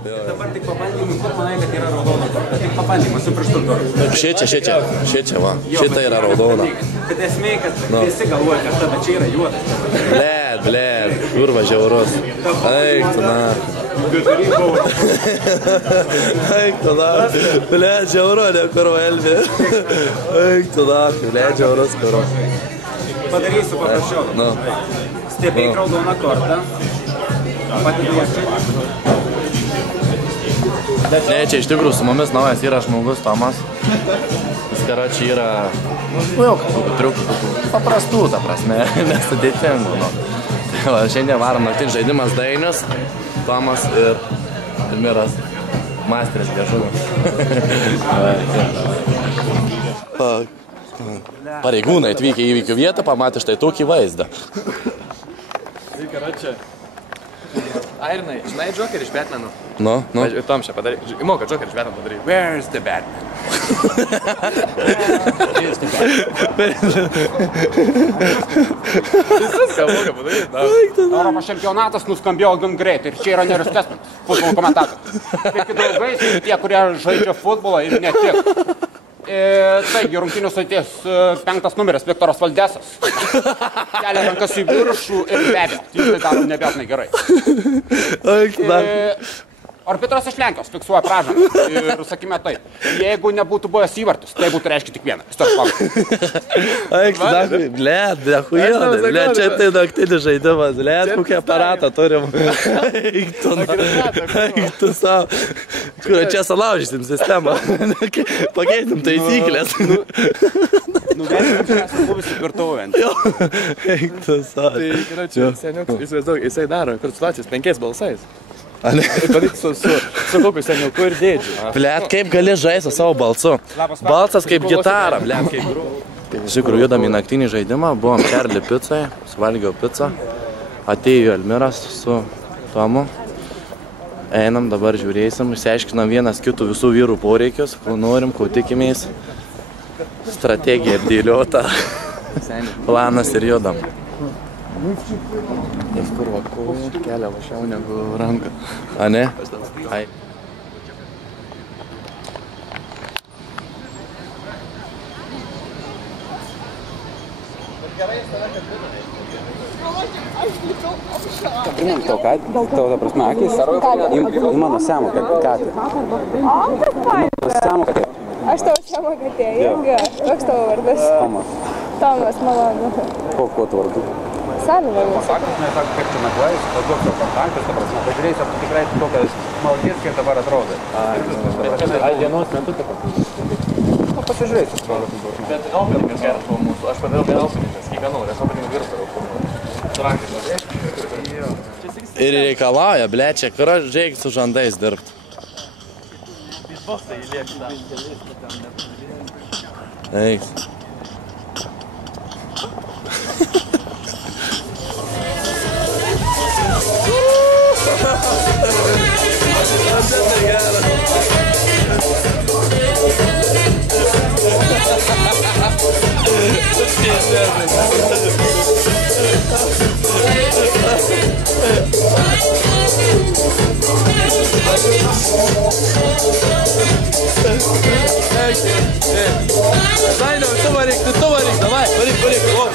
Dabar tik papandymai, kur manai, kad yra raudona korta. Tik papandymas su pirštu. Šičia, va. Šita yra raudona. Bet esmė, kad visi galvoja, kad tada čia yra juoda. Blėd, kurva žiaurus. Eik, tu na. Eik, tu na. Blėd, žiauru, ne kurva Elvi. Eik, tu na. Blėd, žiaurus, kurva. Padarysiu paprašiau. Stebėk raudoną kortą. Patidėsiu. Ne, čia iš tikrųjų su mumis naujas yra žmogus Tomas. Jis karočiui yra, jau kažkokių triukų, paprastų, ta prasme, nesudėtingų. Tai va, šiandien varom naktinį žaidimas Dainius, Tomas ir Miras, masteris liežuvų. Pareigūnai atvykę į įvykių vietą, pamatė štai tokį vaizdą. Tai karočiui. Airinai, žinai Jokerį iš Batmanų? Nu. Tom čia padarai. Moka Jokerį iš Batmanų padarai. Where's the Batman? Where's the Batman? Viskas ką moka padarai. Europos čempionatas nuskambėjo gan greitai ir čia yra Nerijus Tesmanas, futbolo komentatorius. Kaip draugai, tie, kurie žaidžia futbolą ir ne tik. Taigi, rungtynių sudėties 5 numeris Viktoras Valdesas. Kelia rankas į viršų ir bebė. Jis tai daro nebejotinai gerai. Arbitras iš Lenkijos fiksuoja pražangą ir sakime taip, jeigu nebūtų buvęs įvartis, tai būtų reiškia tik vieną. Eik, blėd, dėkujodai, blėd, čia tai naktinis žaidimas, blėd, kokį aparatą turim. Eik tu savo, kur čia salaužysim sistemą, pakeisim taisyklės. Nuvertinam čia esu buvusi virtuvėn. Eik tu savo. Tai, seniukas, įsivaizduok, jisai daro konsultacijas 5 balsais. Padaryti su kokiu seniuku ir dėdžiu. Blėd, kaip gali žaisti su savo balsu? Balsas kaip gitara, blėd, kaip grū. Iš tikrųjų, judam į naktinį žaidimą, buvom Čarli picoje, suvalgiau pizzą, atėjo Elmiras su Tomu. Einam, dabar žiūrėsim, išsiaiškinam vienas kitų visų vyrų poreikius, ko norim, ko tikimės. Strategija apdėliota, planas ir judam. Jis kurva koja kelia vašiau negu ranką. A ne? Ai. Primint tau, kad tau, ta prasme, akis į mano semą, kad katė. Semą katė. Aš tavo semą katė, Inga. Koks tavo vardas? Tomas. Tomas, malonu. Ko tu vardu? Sami vardas. Pasakas, nesako, kaip čia metuojasi, duok savo kontaktus, ta prasme, pažiūrėsi, ar tu tikrai tokias malties, kaip dabar atrodo. Ai, dienos metu taip pat. Pasižiūrėsi. Bet openingas geras buvo mūsų, aš padariau be openingas, kiekvienau, nes openingas virsta raukumu. Ir reikalauja, ble, čia kur aš reikia su žandais dirbti. Eik. Zainau, tu varyk, davai, varyk, davai.